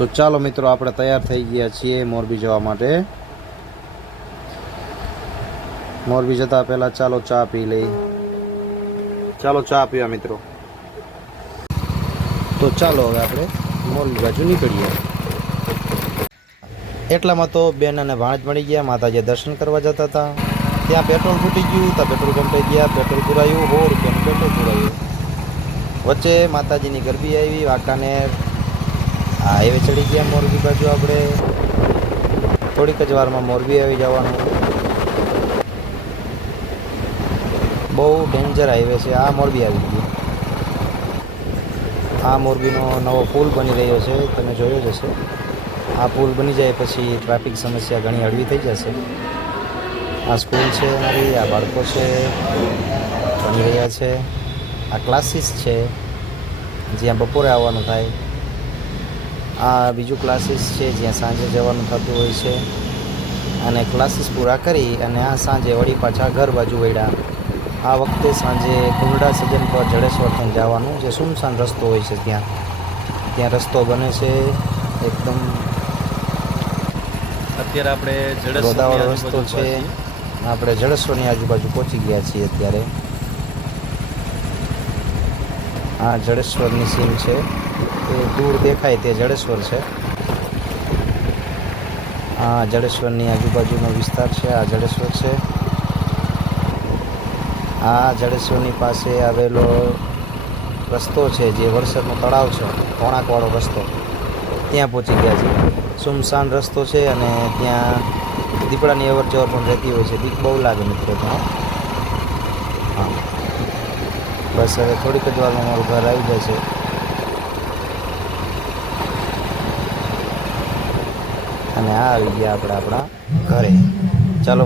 તો ચાલો મિત્રો, આપણે તૈયાર થઈ ગયા છીએ મોરબી જવા માટે. મોરબી જતા પહેલા ચાલો ચા પી લઈ. ચાલો ચા પીવા મિત્રો. તો ચાલો હવે આપણે મોરબી બાજુ નીકળીએ. એટલામાં તો બેન અને ભાણજ મળી ગયા. માતાજી દર્શન કરવા જતા હતા. ત્યાં પેટ્રોલ ફૂટી ગયું. ત્યાં પેટ્રોલ પંપે ગયા, પેટ્રોલ પુરાયું. 100 રૂપિયાનું પેટ્રોલ પુરાયું. વચ્ચે માતાજીની ગરબી આવી. વાંકાનેર હાઈવે ચડી ગયા મોરબી બાજુ. આપણે થોડીક જ વારમાં મોરબી આવી જવાનું. બહુ ડેન્જર હાઈવે છે. આ મોરબી આવી ગયું. આ મોરબીનો નવો પુલ બની રહ્યો છે, તમે જોયો જ હશે. આ પુલ બની જાય પછી ટ્રાફિક સમસ્યા ઘણી હળવી થઈ જશે. આ સ્કૂલ છે અમારી, આ બાળકો છે ભણી રહ્યા છે. આ ક્લાસીસ છે જ્યાં બપોરે આવવાનું થાય. આ બીજું ક્લાસીસ છે જ્યાં સાંજે જવાનું થતું હોય છે. અને ક્લાસીસ પૂરા કરી અને આ સાંજે વળી પાછા ઘર બાજુ વળ્યા. આ વખતે સાંજે કુંડા સજન પર જડેશ્વર થઈને જવાનું, જે સુમસાન રસ્તો હોય છે ત્યાં રસ્તો બને છે એકદમ. અત્યારે આપણે ગોદાવળ રસ્તો છે. આપણે જડેશ્વરની આજુબાજુ પહોંચી ગયા છીએ અત્યારે. આ જડેશ્વરની સીન છે, એ દૂર દેખાય તે જડેશ્વર છે. આ જડેશ્વરની આજુબાજુનો વિસ્તાર છે. આ જડેશ્વર છે. આ જડેશ્વરની પાસે આવેલો રસ્તો છે જે વરસાદનો તળાવ છે, કોણાકવાળો રસ્તો, ત્યાં પહોંચી ગયા છે. સુમસાન રસ્તો છે અને ત્યાં દીપડાની અવર જવર પણ રહેતી હોય છે. બીક બહુ લાગે મિત્રો ત્યાં. હા, બસ હવે થોડીક જ વારમાં મારું ઘર આવી જશે. અને આ આવી ગયા આપણે આપણા ઘરે. ચાલો.